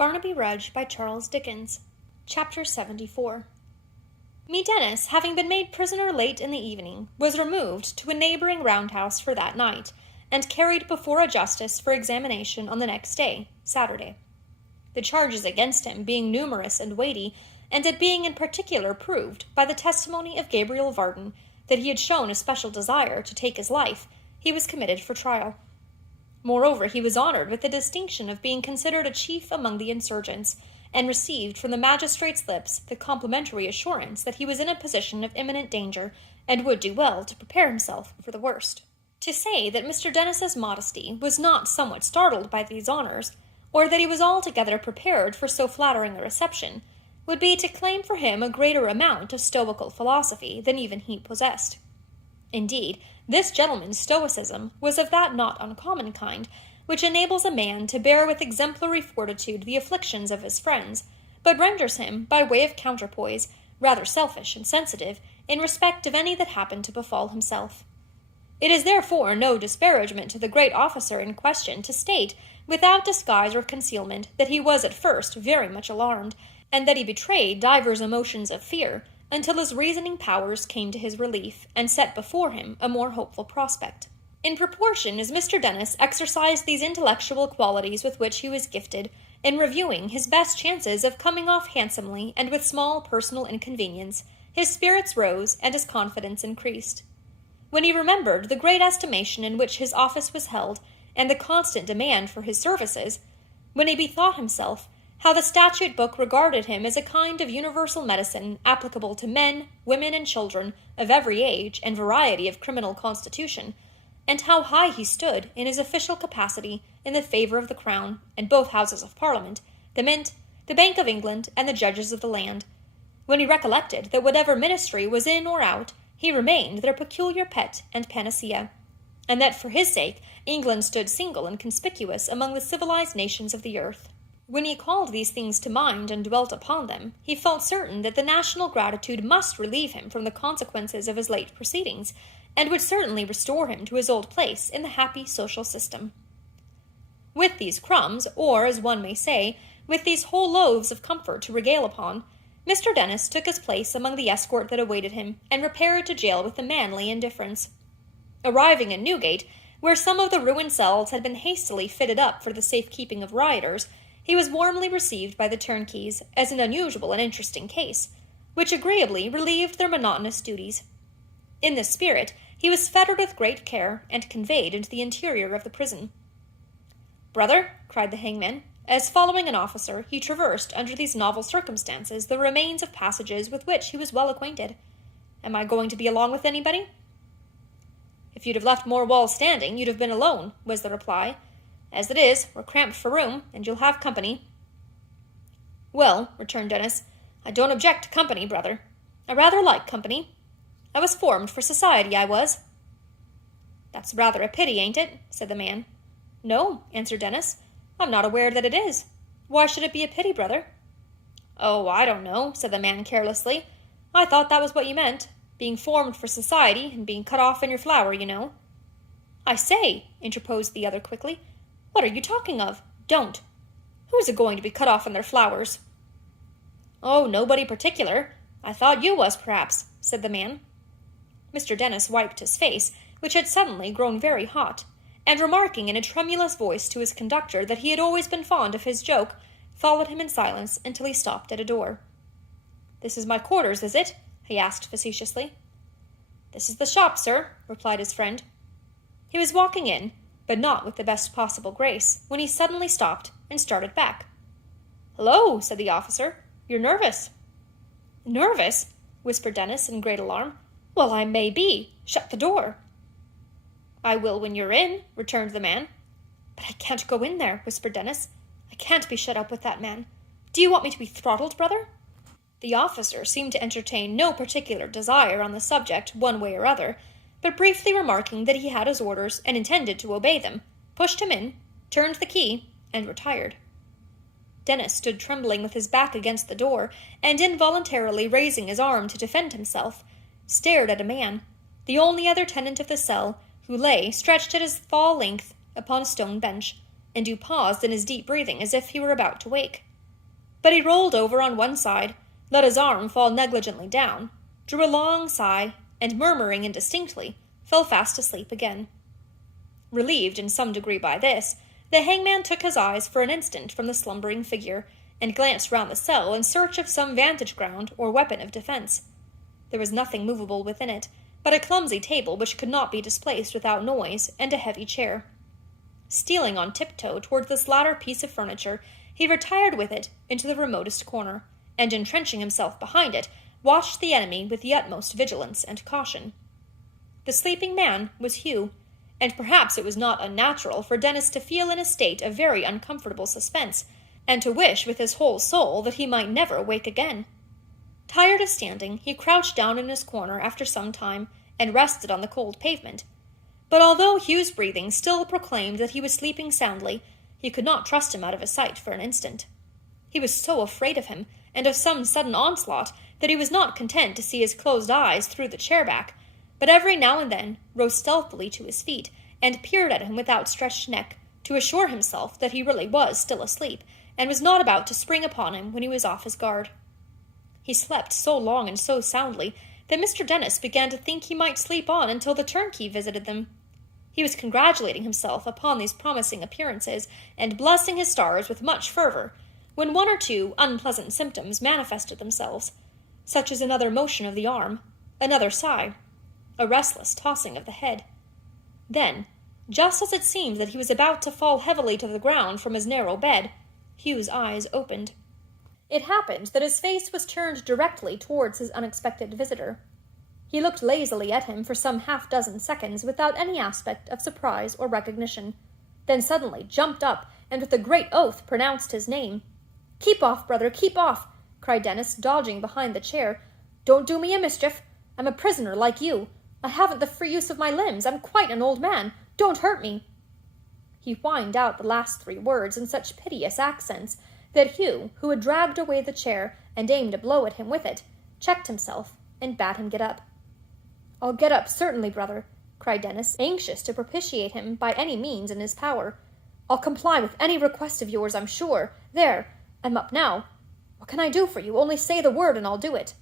Barnaby Rudge by Charles Dickens. Chapter 74. Dennis, having been made prisoner late in the evening, was removed to a neighboring roundhouse for that night, and carried before a justice for examination on the next day, Saturday. The charges against him being numerous and weighty, and it being in particular proved by the testimony of Gabriel Varden that he had shown a special desire to take his life, he was committed for trial. Moreover, he was honored with the distinction of being considered a chief among the insurgents, and received from the magistrate's lips the complimentary assurance that he was in a position of imminent danger, and would do well to prepare himself for the worst. To say that Mr. Dennis's modesty was not somewhat startled by these honors, or that he was altogether prepared for so flattering a reception, would be to claim for him a greater amount of stoical philosophy than even he possessed. Indeed, this gentleman's stoicism was of that not uncommon kind which enables a man to bear with exemplary fortitude the afflictions of his friends, but renders him, by way of counterpoise, rather selfish and sensitive in respect of any that happen to befall himself. It is therefore no disparagement to the great officer in question to state, without disguise or concealment, that he was at first very much alarmed, and that he betrayed divers emotions of fear, until his reasoning powers came to his relief, and set before him a more hopeful prospect. In proportion as Mr. Dennis exercised these intellectual qualities with which he was gifted, in reviewing his best chances of coming off handsomely and with small personal inconvenience, his spirits rose and his confidence increased. When he remembered the great estimation in which his office was held, and the constant demand for his services, when he bethought himself how the statute book regarded him as a kind of universal medicine applicable to men, women, and children of every age and variety of criminal constitution, and how high he stood in his official capacity in the favor of the Crown and both Houses of Parliament, the Mint, the Bank of England, and the judges of the land, when he recollected that whatever ministry was in or out, he remained their peculiar pet and panacea, and that for his sake England stood single and conspicuous among the civilized nations of the earth. When he called these things to mind and dwelt upon them, he felt certain that the national gratitude must relieve him from the consequences of his late proceedings, and would certainly restore him to his old place in the happy social system. With these crumbs, or, as one may say, with these whole loaves of comfort to regale upon, Mr. Dennis took his place among the escort that awaited him, and repaired to jail with a manly indifference. Arriving in Newgate, where some of the ruined cells had been hastily fitted up for the safe-keeping of rioters, he was warmly received by the turnkeys as an unusual and interesting case, which agreeably relieved their monotonous duties. In this spirit, he was fettered with great care, and conveyed into the interior of the prison. "Brother," cried the hangman, as following an officer, he traversed under these novel circumstances the remains of passages with which he was well acquainted, "am I going to be along with anybody?" "If you'd have left more walls standing, you'd have been alone," was the reply. "As it is, we're cramped for room, and you'll have company." "Well," returned Dennis, "I don't object to company, brother. I rather like company. I was formed for society, I was." "That's rather a pity, ain't it?" said the man. "No," answered Dennis, "I'm not aware that it is. Why should it be a pity, brother?" "Oh, I don't know," said the man carelessly. "I thought that was what you meant, being formed for society, and being cut off in your flower, you know." "I say," interposed the other quickly, "what are you talking of? Don't. Who's a-going to be cut off in their flowers?" "Oh, nobody particular. I thought you was, perhaps," said the man. Mr. Dennis wiped his face, which had suddenly grown very hot, and remarking in a tremulous voice to his conductor that he had always been fond of his joke, followed him in silence until he stopped at a door. "This is my quarters, is it?" he asked facetiously. "This is the shop, sir," replied his friend. He was walking in, but not with the best possible grace, when he suddenly stopped and started back. "Hello," said the officer, "you're nervous." "Nervous?" whispered Dennis in great alarm. "Well, I may be. Shut the door." "I will when you're in," returned the man. "But I can't go in there," whispered Dennis. "I can't be shut up with that man. Do you want me to be throttled, brother?" The officer seemed to entertain no particular desire on the subject one way or other, but briefly remarking that he had his orders and intended to obey them, pushed him in, turned the key, and retired. Dennis stood trembling with his back against the door, and involuntarily raising his arm to defend himself, stared at a man, the only other tenant of the cell, who lay stretched at his full length upon a stone bench, and who paused in his deep breathing as if he were about to wake. But he rolled over on one side, let his arm fall negligently down, drew a long sigh, and murmuring indistinctly, fell fast asleep again. Relieved in some degree by this, the hangman took his eyes for an instant from the slumbering figure, and glanced round the cell in search of some vantage ground or weapon of defence. There was nothing movable within it, but a clumsy table which could not be displaced without noise, and a heavy chair. Stealing on tiptoe towards this latter piece of furniture, he retired with it into the remotest corner, and entrenching himself behind it, watched the enemy with the utmost vigilance and caution. The sleeping man was Hugh, and perhaps it was not unnatural for Dennis to feel in a state of very uncomfortable suspense, and to wish with his whole soul that he might never wake again. Tired of standing, he crouched down in his corner after some time, and rested on the cold pavement. But although Hugh's breathing still proclaimed that he was sleeping soundly, he could not trust him out of his sight for an instant. He was so afraid of him, and of some sudden onslaught, that he was not content to see his closed eyes through the chair-back, but every now and then rose stealthily to his feet, and peered at him with outstretched neck, to assure himself that he really was still asleep, and was not about to spring upon him when he was off his guard. He slept so long and so soundly that Mr. Dennis began to think he might sleep on until the turnkey visited them. He was congratulating himself upon these promising appearances, and blessing his stars with much fervor, when one or two unpleasant symptoms manifested themselves, such as another motion of the arm, another sigh, a restless tossing of the head. Then, just as it seemed that he was about to fall heavily to the ground from his narrow bed, Hugh's eyes opened. It happened that his face was turned directly towards his unexpected visitor. He looked lazily at him for some half-dozen seconds without any aspect of surprise or recognition, then suddenly jumped up and with a great oath pronounced his name. "Keep off, brother, keep off!" cried Dennis, dodging behind the chair. "Don't do me a mischief. I'm a prisoner like you. I haven't the free use of my limbs. I'm quite an old man. Don't hurt me." He whined out the last 3 words in such piteous accents that Hugh, who had dragged away the chair and aimed a blow at him with it, checked himself and bade him get up. "I'll get up, certainly, brother," cried Dennis, anxious to propitiate him by any means in his power. "I'll comply with any request of yours, I'm sure. There, I'm up now. What can I do for you? Only say the word and I'll do it."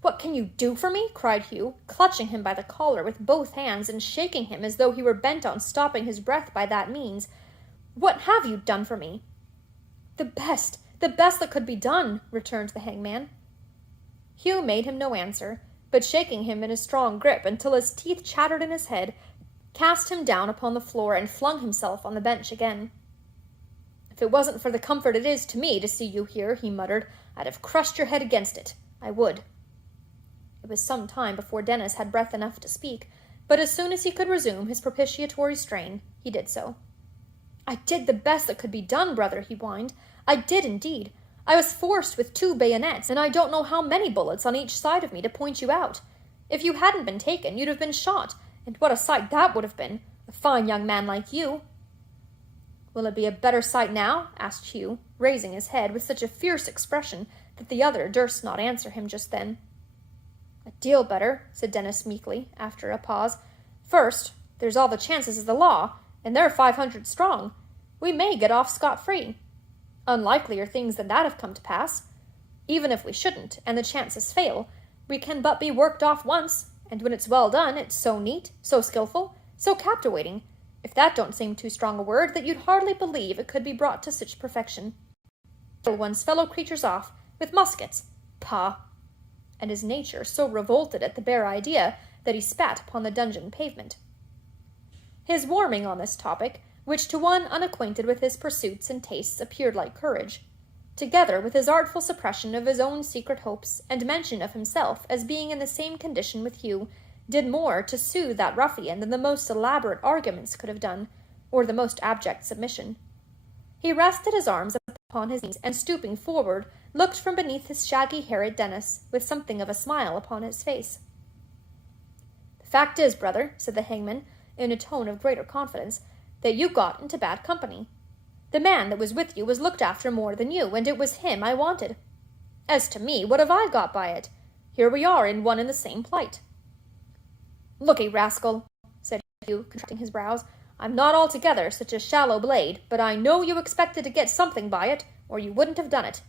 "What can you do for me?" cried Hugh, clutching him by the collar with both hands and shaking him as though he were bent on stopping his breath by that means. "What have you done for me?" The best that could be done," returned the hangman. Hugh made him no answer, but shaking him in a strong grip until his teeth chattered in his head, cast him down upon the floor and flung himself on the bench again. "If it wasn't for the comfort it is to me to see you here," he muttered, "I'd have crushed your head against it. I would." It was some time before Dennis had breath enough to speak, but as soon as he could resume his propitiatory strain, he did so. "I did the best that could be done, brother," he whined. "I did indeed. I was forced with 2 bayonets, and I don't know how many bullets on each side of me to point you out. If you hadn't been taken, you'd have been shot, and what a sight that would have been, a fine young man like you." "Will it be a better sight now?" asked Hugh, raising his head with such a fierce expression that the other durst not answer him just then. "A deal better," said Dennis meekly, after a pause. "First, there's all the chances of the law, and they're 500 strong. We may get off scot-free. Unlikelier things than that have come to pass. Even if we shouldn't, and the chances fail, we can but be worked off once, and when it's well done, it's so neat, so skilful, so captivating, if that don't seem too strong a word, that you'd hardly believe it could be brought to such perfection. Kill one's fellow creatures off, with muskets. Pah!" And his nature so revolted at the bare idea that he spat upon the dungeon pavement. His warming on this topic, which to one unacquainted with his pursuits and tastes appeared like courage, together with his artful suppression of his own secret hopes and mention of himself as being in the same condition with Hugh, did more to soothe that ruffian than the most elaborate arguments could have done, or the most abject submission. He rested his arms upon his knees, and stooping forward, looked from beneath his shaggy hair at Dennis, with something of a smile upon his face. "The fact is, brother," said the hangman, in a tone of greater confidence, "that you got into bad company. The man that was with you was looked after more than you, and it was him I wanted. As to me, what have I got by it? Here we are in one and the same plight." "Look'ee, rascal," said Hugh, contracting his brows, "I'm not altogether such a shallow blade, but I know you expected to get something by it, or you wouldn't have done it.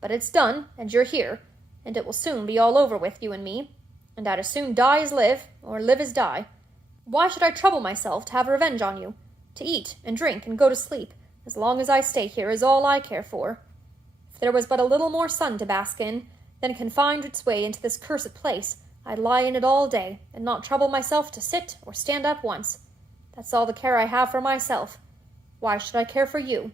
But it's done, and you're here, and it will soon be all over with you and me, and I'd as soon die as live, or live as die. Why should I trouble myself to have revenge on you? To eat and drink and go to sleep, as long as I stay here, is all I care for. If there was but a little more sun to bask in, than can find its way into this cursed place, I'd lie in it all day, and not trouble myself to sit or stand up once. That's all the care I have for myself. Why should I care for you?"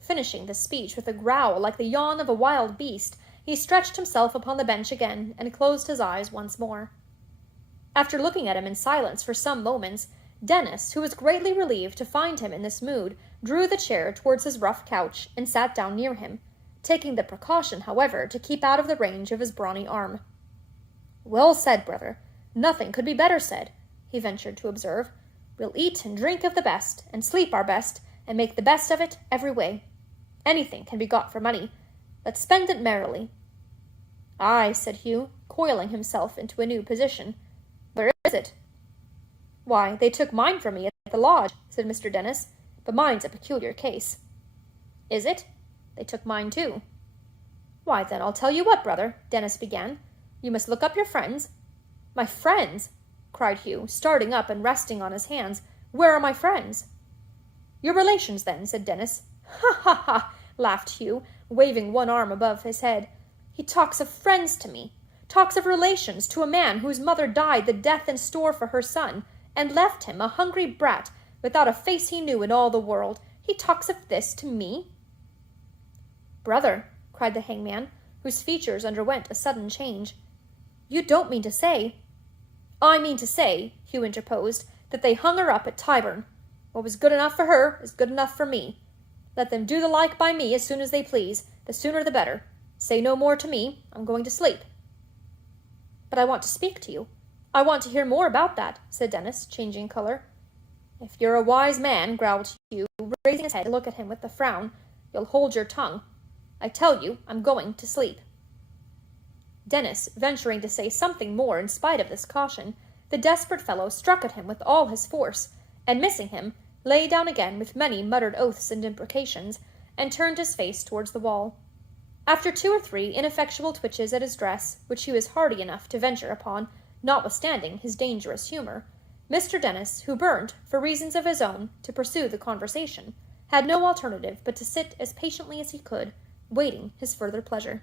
Finishing this speech with a growl like the yawn of a wild beast, he stretched himself upon the bench again, and closed his eyes once more. After looking at him in silence for some moments, Dennis, who was greatly relieved to find him in this mood, drew the chair towards his rough couch, and sat down near him, taking the precaution, however, to keep out of the range of his brawny arm. "Well said, brother. Nothing could be better said," he ventured to observe. "We'll eat and drink of the best, and sleep our best, and make the best of it every way. Anything can be got for money. Let's spend it merrily." "Aye," said Hugh, coiling himself into a new position. "Where is it?" "Why, they took mine from me at the lodge," said Mr. Dennis, "but mine's a peculiar case." "Is it? They took mine too." "Why, then, I'll tell you what, brother," Dennis began. "You must look up your friends." "My friends!" cried Hugh, starting up and resting on his hands. "Where are my friends?" "Your relations, then," said Dennis. "Ha, ha, ha!" laughed Hugh, waving one arm above his head. "He talks of friends to me, talks of relations to a man whose mother died the death in store for her son, and left him a hungry brat without a face he knew in all the world. He talks of this to me?" "Brother," cried the hangman, whose features underwent a sudden change, "you don't mean to say—" "I mean to say," Hugh interposed, "that they hung her up at Tyburn. What was good enough for her is good enough for me. Let them do the like by me as soon as they please, the sooner the better. Say no more to me. I'm going to sleep." "But I want to speak to you. I want to hear more about that," said Dennis, changing color. "If you're a wise man," growled Hugh, raising his head to look at him with a frown, "you'll hold your tongue. I tell you, I'm going to sleep." Dennis, venturing to say something more in spite of this caution, the desperate fellow struck at him with all his force, and missing him, lay down again with many muttered oaths and imprecations, and turned his face towards the wall. After 2 or 3 ineffectual twitches at his dress, which he was hardy enough to venture upon, notwithstanding his dangerous humor, Mr. Dennis, who burned, for reasons of his own, to pursue the conversation, had no alternative but to sit as patiently as he could, waiting his further pleasure.